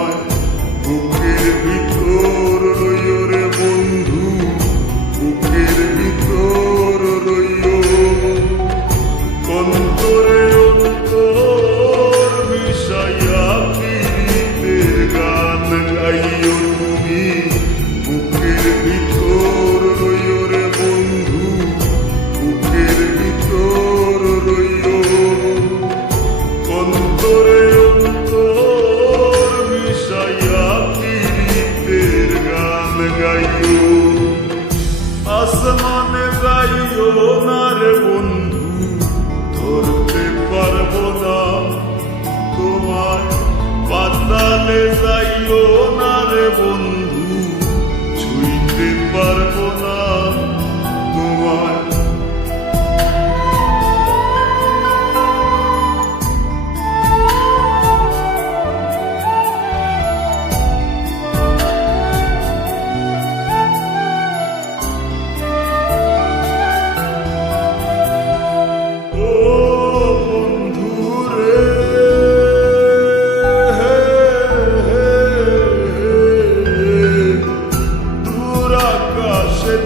তোমায় বুকের ভিতর রইও রে বন্ধু, বুকের ভিতর রইও। অন্তরে অন্তর মিশাইয়া প্রীতের গান গাইও তুমি, বুকের ভিতর রইও রে বন্ধু, বুকের ভিতর রইও। অন্তরে অন্তর মিশাইয়া প্রীতের গান গাইও। আসমানে যাইও না রে বন্ধু, ধরতে পারবো না তোমায়। পাতালে যাইও না রে বন্ধু, ছুঁইতে পারবো না তোমায়।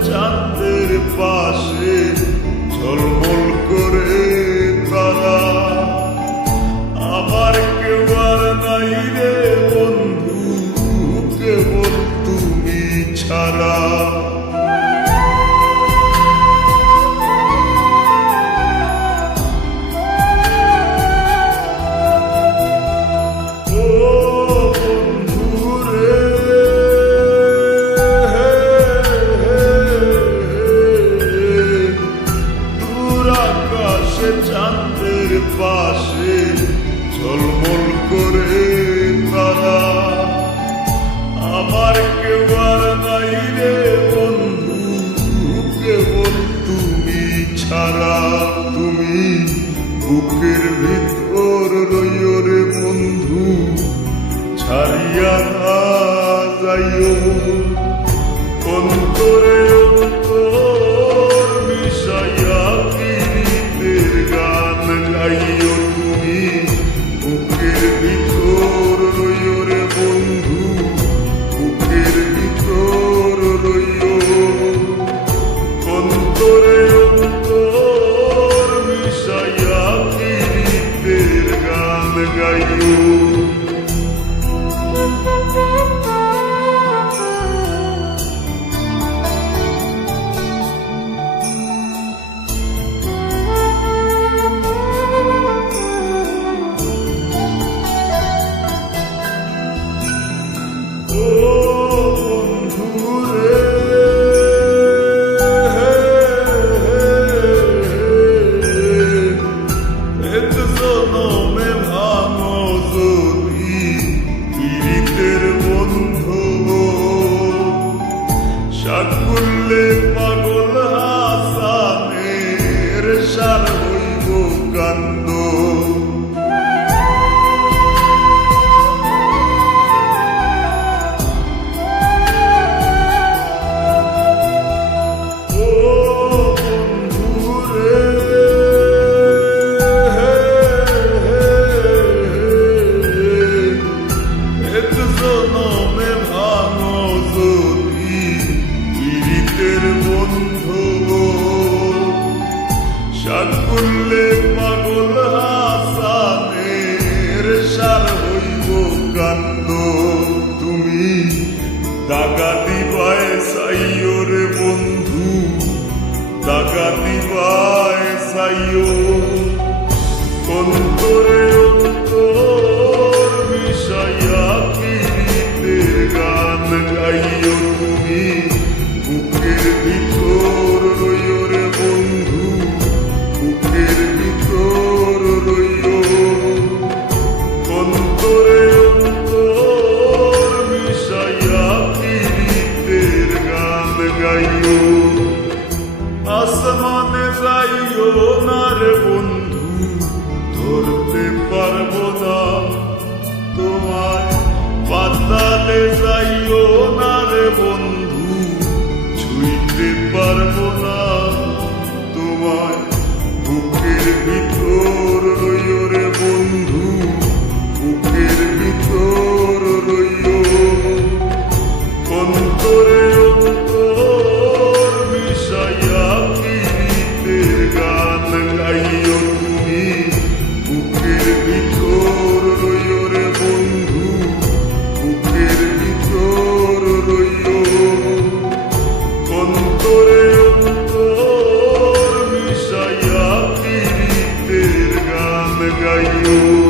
চাঁদের পাশে ঝলমল করে তারা, আমার কেউ আর নাই রে বন্ধু, কেবল তুমি ছাড়া। চাঁদের পাশে ঝলমল করে তারা, আমার কেউ আর নাই রে বন্ধু, কেবল তুমি ছাড়া। তুমি বুকের ভিতর রইও রে বন্ধু, ছাড়িয়া না যাইও। অন্তরে অন্তর মিশাইয়া প্রীতের গান গাইও তুমি, বুকের ভিতর রইও রে বন্ধু, বুকের ভিতর রইও। অন্তরে অন্তর মিশাইয়া প্রীতের গান গাইও। সাকুল্লে পাগল হাসানের সার হইব কান্দ, ও বন্ধুরে এক জনমে ভাঙো যদি পীড়িতের বন্ধু। সাকুল্লে পাগল হাসানের সার হইব কান্দ, তুমি দাগা দিবায় চাইও রে বন্ধু, দাগা দিবায় চাইও। অন্তরে অন্তর মিশাইয়া প্রীতের গান গাইও তুমি, বুকের ভিতর রইও রে বন্ধু, বুকের ভিতর রইও। অন্তরে অন্তর মিশাইয়া প্রীতের গান গাইও। আসমানে যাইও না রে বন্ধু, ধরতে গাইও